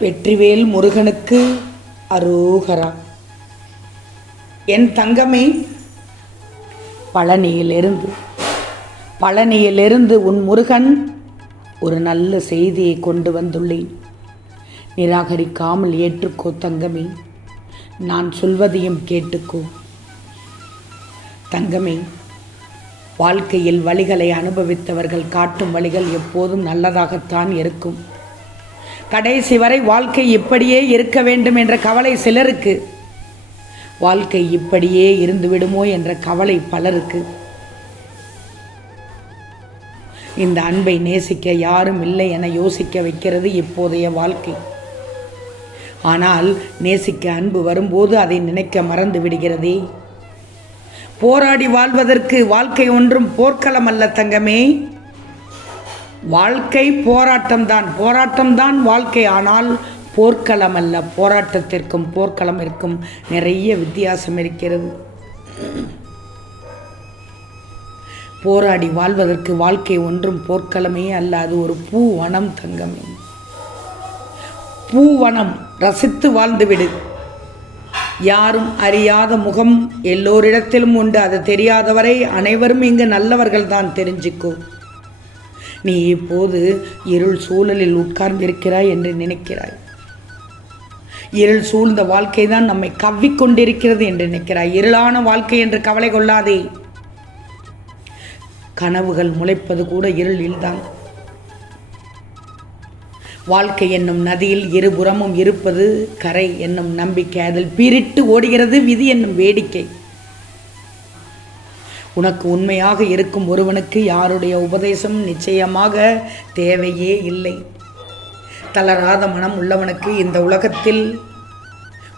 வெற்றிவேல் முருகனுக்கு அரோகரா. என் தங்கமே பழனியிலிருந்து. பழனியிலிருந்து உன் முருகன் ஒரு நல்ல செய்தியை கொண்டு வந்துள்ளேன். நிராகரிக்காமல் ஏற்றுக்கோ தங்கமே நான் சொல்வதையும் கேட்டுக்கோ. தங்கமே வாழ்க்கையில் வழிகளை அனுபவித்தவர்கள் காட்டும் வழிகள் எப்போதும் நல்லதாகத்தான் இருக்கும். கடைசி வரை வாழ்க்கை இப்படியே இருக்க வேண்டும் என்ற கவலை சிலருக்கு. வாழ்க்கை இப்படியே இருந்து விடுமோ என்ற கவலை பலருக்கு. இந்த அன்பை நேசிக்க யாரும் இல்லை என யோசிக்க வைக்கிறது இப்போதைய வாழ்க்கை. ஆனால் நேசிக்க அன்பு வரும்போது அதை நினைக்க மறந்து விடுகிறதே. போராடி வாழ்வதற்கு வாழ்க்கை ஒன்றும் போர்க்களம் அல்ல தங்கமே. வாழ்க்கை போராட்டம்தான் போராட்டம்தான் வாழ்க்கை. ஆனால் போர்க்களம் அல்ல. போராட்டத்திற்கும் போர்க்களம் இருக்கும். நிறைய வித்தியாசம் இருக்கிறது. போராடி வாழ்வதற்கு வாழ்க்கை ஒன்றும் போர்க்களமே அல்ல. அது ஒரு பூவனம் தங்கமே. பூவனம். ரசித்து வாழ்ந்துவிடு. யாரும் அறியாத முகம் எல்லோரிடத்திலும் உண்டு. அது தெரியாதவரை அனைவரும் இங்கு நல்லவர்கள் தான் தெரிஞ்சுக்கோ. நீ இப்போது இருள் சூழலில் உட்கார்ந்திருக்கிறாய் என்று நினைக்கிறாய். இருள் சூழ்ந்த வாழ்க்கை தான் நம்மை கவ்விக்கொண்டிருக்கிறது என்று நினைக்கிறாய். இருளான வாழ்க்கை என்று கவலை கொள்ளாதே. கனவுகள் முளைப்பது கூட இருளில்தான். வாழ்க்கை என்னும் நதியில் இருபுறமும் இருப்பது கரை என்னும் நம்பிக்கை அதில் பிரிட்டு ஓடுகிறது விதி என்னும் வேடிக்கை. உனக்கு உண்மையாக இருக்கும் ஒருவனுக்கு யாருடைய உபதேசம் நிச்சயமாக தேவையே இல்லை. தளராத மனம் உள்ளவனுக்கு இந்த உலகத்தில்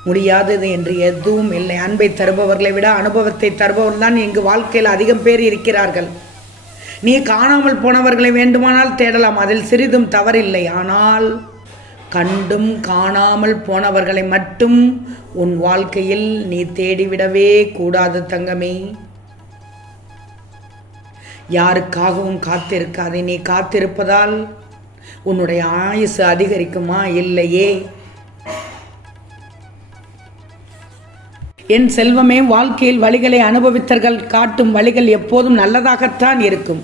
முடியாதது என்று எதுவும் இல்லை. அன்பை தருபவர்களை விட அனுபவத்தை தருபவர் தான் இங்கு வாழ்க்கையில் அதிகம் பேர் இருக்கிறார்கள். நீ காணாமல் போனவர்களை வேண்டுமானால் தேடலாம். அதில் சிறிதும் தவறில்லை. ஆனால் கண்டும் காணாமல் போனவர்களை மட்டும் உன் வாழ்க்கையில் நீ தேடிவிடவே கூடாது தங்கமே. யாருக்காகவும் காத்திருக்காதே நீ காத்திருப்பதால் உன்னுடைய ஆயுசு அதிகரிக்குமா? இல்லையே. என் செல்வமே வாழ்க்கையில் வழிகளை அனுபவித்தர்கள் காட்டும் வழிகள் எப்போதும் நல்லதாகத்தான் இருக்கும்.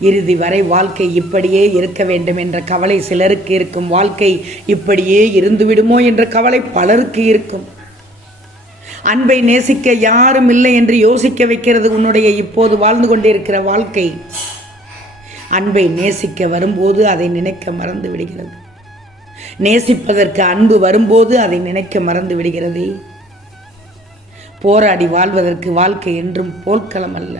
இறுதி வரை வாழ்க்கை இப்படியே இருக்க வேண்டும் என்ற கவலை சிலருக்கு இருக்கும். வாழ்க்கை இப்படியே இருந்துவிடுமோ என்ற கவலை பலருக்கு இருக்கும். அன்பை நேசிக்க யாரும் இல்லை என்று யோசிக்க வைக்கிறது உன்னுடைய இப்போது வாழ்ந்து கொண்டிருக்கிற வாழ்க்கை. அன்பை நேசிக்க வரும்போது அதை நினைக்க மறந்து விடுகிறது. நேசிப்பதற்கு அன்பு வரும்போது அதை நினைக்க மறந்து விடுகிறது. போராடி வாழ்வதற்கு வாழ்க்கை என்றும் போர்க்களம் அல்ல.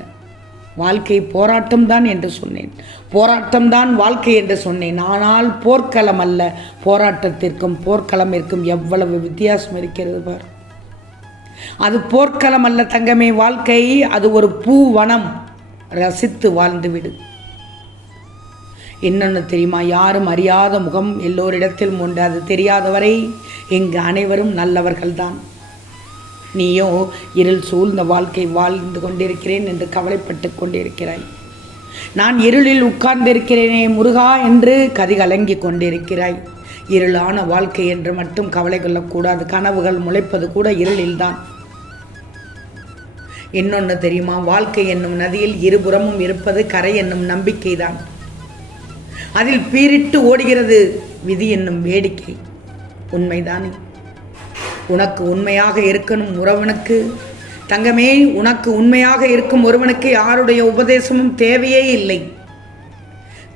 வாழ்க்கை போராட்டம்தான் என்று சொன்னேன். போராட்டம்தான் வாழ்க்கை என்று சொன்னேன். ஆனால் போர்க்களம் அல்ல. போராட்டத்திற்கும் போர்க்களமிற்கும் எவ்வளவு வித்தியாசம் இருக்கிறது பார். அது போர்க்களம் அல்ல தங்கமே வாழ்க்கை அது ஒரு பூவனம். ரசித்து வாழ்ந்துவிடு என்னென்ன தெரியுமா? யாரும் அறியாத முகம் எல்லோரிடத்திலும் உண்டு அது தெரியாதவரை இங்கு அனைவரும் நல்லவர்கள்தான். நீயோ இருள் சூழ்ந்த வாழ்க்கை வாழ்ந்து கொண்டிருக்கிறேன் என்று கவலைப்பட்டு கொண்டிருக்கிறாய். நான் இருளில் உட்கார்ந்திருக்கிறேனே முருகா என்று கதி கலங்கி கொண்டிருக்கிறாய். இருளான வாழ்க்கை என்று மட்டும் கவலை கொள்ளக்கூடாது. கனவுகள் முளைப்பது கூட இருளில்தான். இன்னொன்று தெரியுமா? வாழ்க்கை என்னும் நதியில் இருபுறமும் இருப்பது கரை என்னும் நம்பிக்கைதான். அதில் பீரிட்டு ஓடுகிறது விதி என்னும் வேடிக்கை. உண்மைதானே? உனக்கு உண்மையாக இருக்கணும் உறவனுக்கு. தங்கமே உனக்கு உண்மையாக இருக்கும் ஒருவனுக்கு யாருடைய உபதேசமும் தேவையே இல்லை.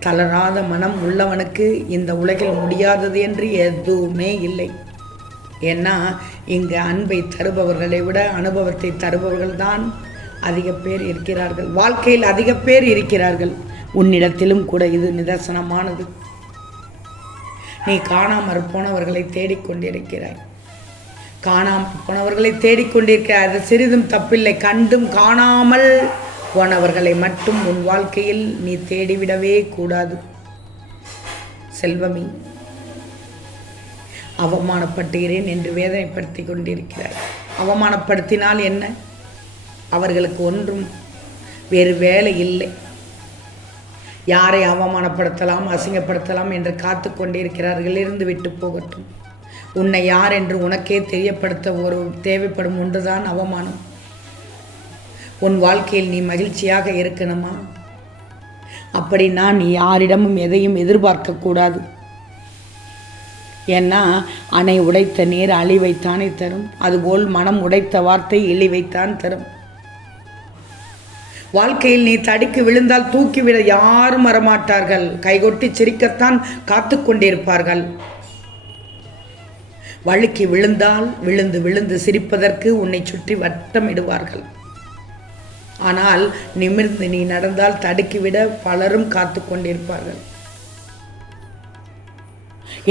தளராத மனம் உள்ளவனுக்கு இந்த உலகில் முடியாதது என்று எதுவுமே இல்லை. ஏன்னா இங்கு அன்பை தருபவர்களை விட அனுபவத்தை தருபவர்கள்தான் அதிக பேர் இருக்கிறார்கள். வாழ்க்கையில் அதிக பேர் இருக்கிறார்கள். உன்னிடத்திலும் கூட இது நிதர்சனமானது. நீ காணாமற் போனவர்களை தேடிக்கொண்டிருக்கிறாய். காணாமல் போனவர்களை தேடிக்கொண்டிருக்க அது சிறிதும் தப்பில்லை. கண்டும் காணாமல் போனவர்களை மட்டும் உன் வாழ்க்கையில் நீ தேடிவிடவே கூடாது. செல்வமி அவமானப்படுகிறேன் என்று வேதனைப்படுத்தி கொண்டிருக்கிறார் அவமானப்படுத்தினால் என்ன? அவர்களுக்கு ஒன்றும் வேறு வேலை இல்லை. யாரை அவமானப்படுத்தலாம் அசிங்கப்படுத்தலாம் என்று காத்து கொண்டிருக்கிறார்கள் இருந்து விட்டு போகட்டும். உன்னை யார் என்று உனக்கே தெரியப்படுத்த ஒரு தேவைப்படும் ஒன்றுதான் அவமானம். உன் வாழ்க்கையில் நீ மகிழ்ச்சியாக இருக்கணுமா? அப்படின்னா நீ யாரிடமும் எதையும் எதிர்பார்க்கக்கூடாது ஏன்னா அணை உடைத்த நீர் அழிவைத்தானே தரும். அதுபோல் மனம் உடைத்த வார்த்தை இழிவைத்தான் தரும். வாழ்க்கையில் நீ தடுக்கி விழுந்தால் தூக்கிவிட யாரும் வரமாட்டார்கள். கைகொட்டி சிரிக்கத்தான் காத்து கொண்டிருப்பார்கள். வழுக்கி விழுந்தால் விழுந்து விழுந்து சிரிப்பதற்கு உன்னை சுற்றி வட்டமிடுவார்கள். ஆனால் நிமிர்ந்து நீ நடந்தால் தடுக்கிவிட பலரும் காத்து கொண்டிருப்பார்கள்.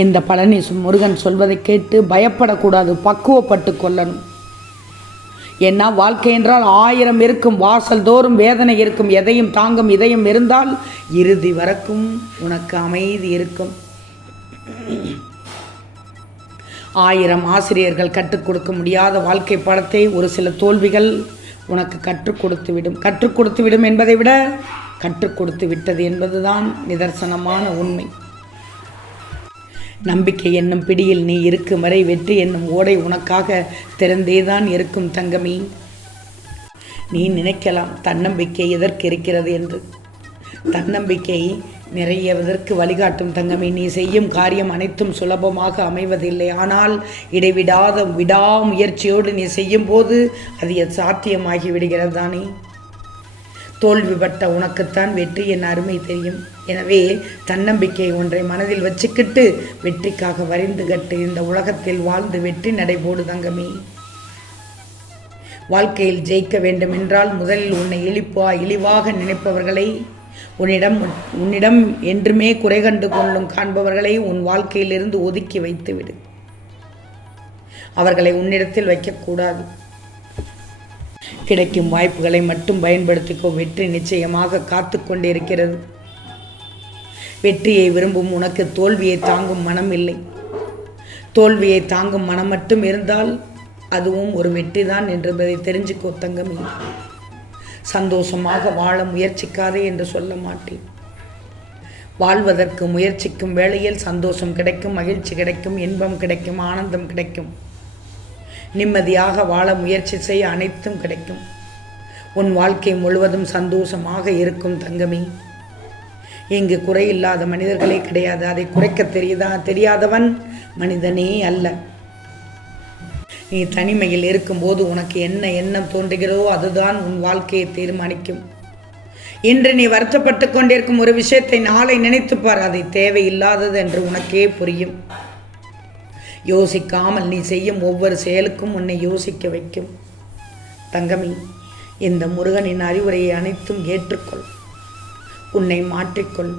இந்த பழனி முருகன் சொல்வதை கேட்டு பயப்படக்கூடாது பக்குவப்பட்டு கொள்ளணும். ஏன்னா வாழ்க்கை என்றால் ஆயிரம் இருக்கும் வாசல் தோறும் வேதனை இருக்கும் எதையும் தாங்கும் இதயம் இருந்தால் இறுதி வரைக்கும் உனக்கு அமைதி இருக்கும். ஆயிரம் ஆசிரியர்கள் கற்றுக் கொடுக்க முடியாத வாழ்க்கை பாடத்தை ஒரு சில தோல்விகள் உனக்கு கற்றுக் கொடுத்து விடும் கற்றுக் கொடுத்து விடும் என்பதை விட கற்றுக் கொடுத்து விட்டது என்பதுதான் நிதர்சனமான உண்மை. நம்பிக்கை என்னும் பிடியில் நீ இருக்கும் வரை வெற்றி என்னும் ஓடை உனக்காக திறந்தேதான் இருக்கும் தங்கமி. நீ நினைக்கலாம் தன்னம்பிக்கை எதற்கு இருக்கிறது என்று. தன்னம்பிக்கை நிறையவதற்கு வழிகாட்டும் தங்கமே. நீ செய்யும் காரியம் அனைத்தும் சுலபமாக அமைவதில்லை. ஆனால் இடைவிடாத விடாமுயற்சியோடு நீ செய்யும் போது அது சாத்தியமாகி விடுகிறது தானே. தோல்விப்பட்ட உனக்குத்தான் வெற்றி என் அருமை தெரியும். எனவே தன்னம்பிக்கை ஒன்றை மனதில் வச்சுக்கிட்டு வெற்றிக்காக வரிந்து கட்டு இந்த உலகத்தில் வாழ்ந்து வெற்றி நடைபோடு தங்கமே. வாழ்க்கையில் ஜெயிக்க வேண்டும் என்றால் முதலில் உன்னை இழிப்பா இழிவாக நினைப்பவர்களை உன்னிடம் உன்னிடம் என்றுமே குறை கண்டு கொள்ளும் காண்பவர்களை உன் வாழ்க்கையிலிருந்து ஒதுக்கி வைத்துவிடு. அவர்களை உன்னிடத்தில் வைக்கக்கூடாது. கிடைக்கும் வாய்ப்புகளை மட்டும் பயன்படுத்திக்கோ. வெற்றி நிச்சயமாக காத்து கொண்டிருக்கிறது வெற்றியை விரும்பும் உனக்கு தோல்வியை தாங்கும் மனம் இல்லை. தோல்வியை தாங்கும் மனம் மட்டும் இருந்தால் அதுவும் ஒரு வெற்றி தான் என்பதை தெரிஞ்சுக்கோ தங்கமே. சந்தோஷமாக வாழ முயற்சிக்காதே என்று சொல்ல மாட்டேன். வாழ்வதற்கு முயற்சிக்கும் வேளையில் சந்தோஷம் கிடைக்கும் மகிழ்ச்சி கிடைக்கும் இன்பம் கிடைக்கும் ஆனந்தம் கிடைக்கும். நிம்மதியாக வாழ முயற்சி செய்ய அனைத்தும் கிடைக்கும். உன் வாழ்க்கை முழுவதும் சந்தோஷமாக இருக்கும் தங்கமே. இங்கு குறையில்லாத மனிதர்களே கிடையாது. அதை குறைக்க தெரியுதா? தெரியாதவன் மனிதனே அல்ல. நீ தனிமையில் இருக்கும்போது உனக்கு என்ன எண்ணம் தோன்றுகிறதோ அதுதான் உன் வாழ்க்கையை தீர்மானிக்கும். இன்று நீ வருத்தப்பட்டு கொண்டிருக்கும் ஒரு விஷயத்தை நாளை நினைத்துப்பார் அதை தேவையில்லாதது என்று உனக்கே புரியும். யோசிக்காமல் நீ செய்யும் ஒவ்வொரு செயலுக்கும் உன்னை யோசிக்க வைக்கும். தங்கமி இந்த முருகனின் அறிவுரையை அனைத்தும் ஏற்றுக்கொள். உன்னை மாற்றிக்கொள்.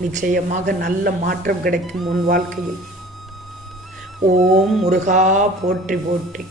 நிச்சயமாக நல்ல மாற்றம் கிடைக்கும் உன் வாழ்க்கையில். ஓம் முருகா போற்றி போற்றி.